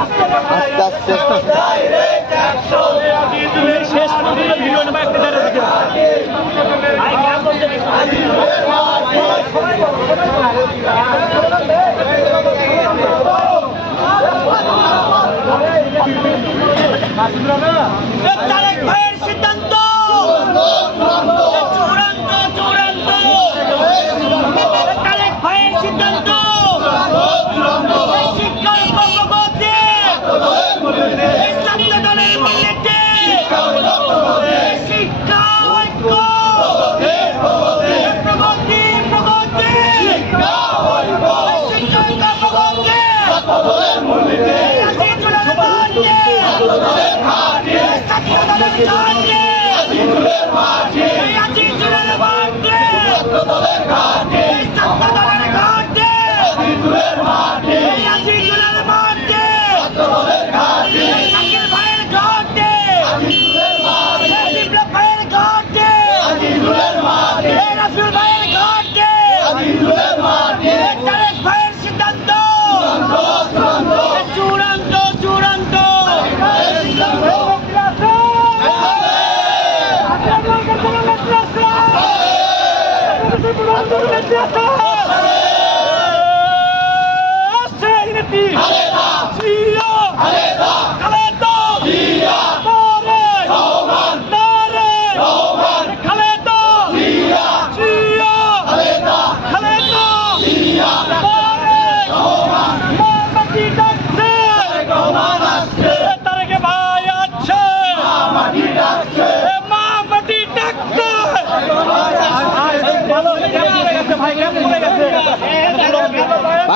আস্তে আস্তে। শেষ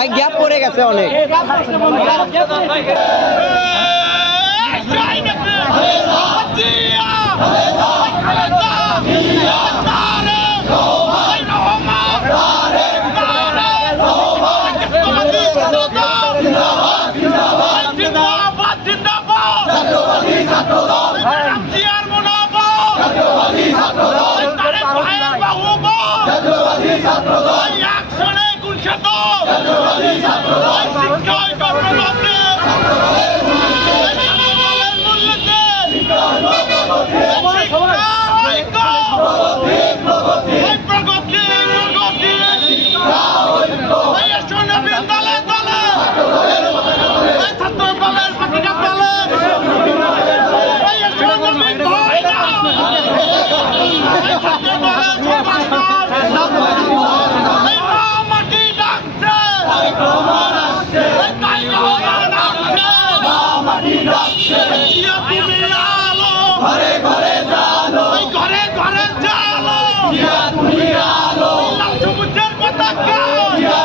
ভাই গ্যাপ পড়ে গেছে অনেক। নিষেধ শিক্ষায় কর্মকাণ্ডে মূল্যতে ঘরে ঘরে জালো। ঘরে ঘরে জালো। তুমি লাল সবুজের পতাকা।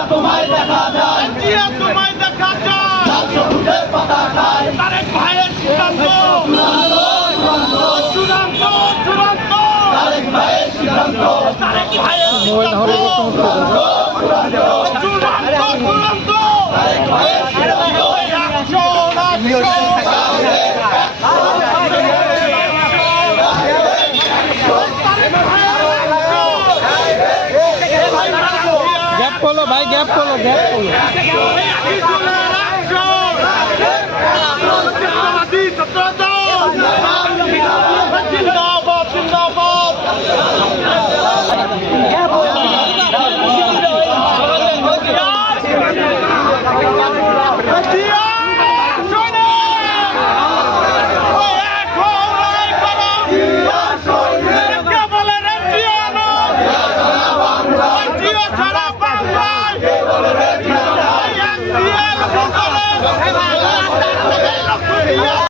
তোমায় দেখা যায়। জিয়া তোমায় দেখা যায়। লাল সবুজের পতাকায় তারেক ভাইয়ের সিদ্ধান্ত। চূড়ান্ত চূড়ান্ত। তারেক ভাইয়ের সিদ্ধান্ত। তারেক ভাইয়ের সিদ্ধান্ত? চূড়ান্ত চূড়ান্ত। তারেক ভাইয়ের সিদ্ধান্ত। করল ভাই গ্যাপ করল গ্যাপ করল জিন্দাবাদ